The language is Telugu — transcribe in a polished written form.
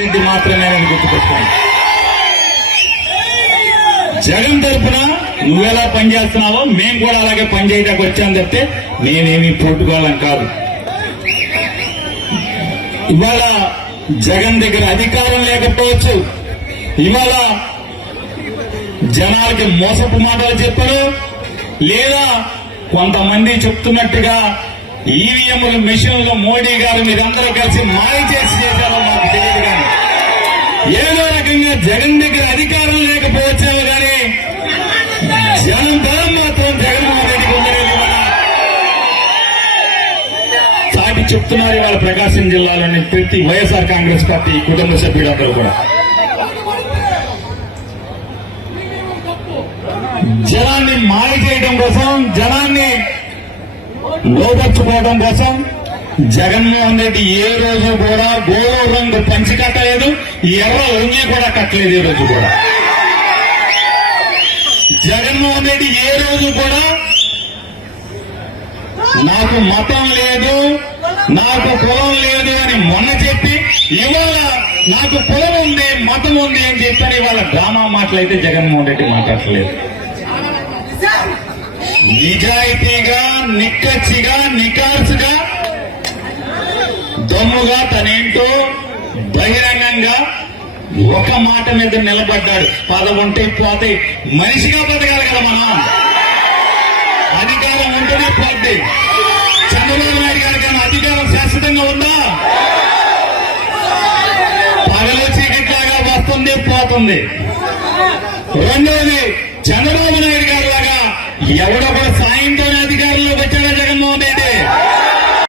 రెడ్డి మాత్రమే గుర్తుపెట్టుకోండి. జగన్ తరఫున నువ్వెలా పనిచేస్తున్నావో మేము కూడా అలాగే పనిచేయడానికి వచ్చాం తప్పితే నేనేమి పోటుకోవాలం కాదు. ఇవాళ జగన్ దగ్గర అధికారం లేకపోవచ్చు, ఇవాళ జనాలకి మోసపు మాటలు చెప్పరు, లేదా కొంతమంది చెప్తున్నట్టుగా ఈవీఎంల మిషన్లో మోడీ గారు మీరందరూ కలిసి మాయ చేశారో మాకు తెలియదు. కానీ ఏదో రకంగా జగన్ దగ్గర అధికారం లేకపోవచ్చాము కానీ జనం బలం మాత్రం జగన్మోహన్ రెడ్డికి ఉందని సాటి చెప్తున్నారు. ఇవాళ ప్రకాశం జిల్లాలోని ప్రతి వైఎస్ఆర్ కాంగ్రెస్ పార్టీ కుటుంబ సభ్యులందరూ కూడా జనాన్ని మాయ చేయడం కోసం, జనాన్ని లోపరుచుకోవడం కోసం జగన్మోహన్ రెడ్డి ఏ రోజు కూడా గోధుమ రంగు పంచి కట్టలేదు, ఎర్ర లుంగి కూడా కట్టలేదు. ఈ రోజు కూడా జగన్మోహన్ రెడ్డి ఏ రోజు కూడా నాకు మతం లేదు, నాకు కులం లేదు అని మొన్న చెప్పి ఇవాళ నాకు కులం ఉంది, మతం ఉంది అని చెప్పని ఇవాళ డ్రామా మాటలైతే జగన్మోహన్ రెడ్డి మాట్లాడలేదు. నిజాయితీగా, నిక్కచ్చిగా, నికార్సుగా, దమ్ముగా తనేంటో బహిరంగంగా ఒక మాట మీద నిలబడ్డాడు. పదవుంటే పోతే మనిషిగా బతకాలి కదా మనం. అధికారం ఉంటేనే పోద్ది. చంద్రబాబు నాయుడు గారికి అధికారం శాశ్వతంగా ఉందా? పగలు చీకట్లాగా వస్తుంది, పోతుంది. రెండోది చంద్రబాబు నాయుడు గారి లాగా ఎవడో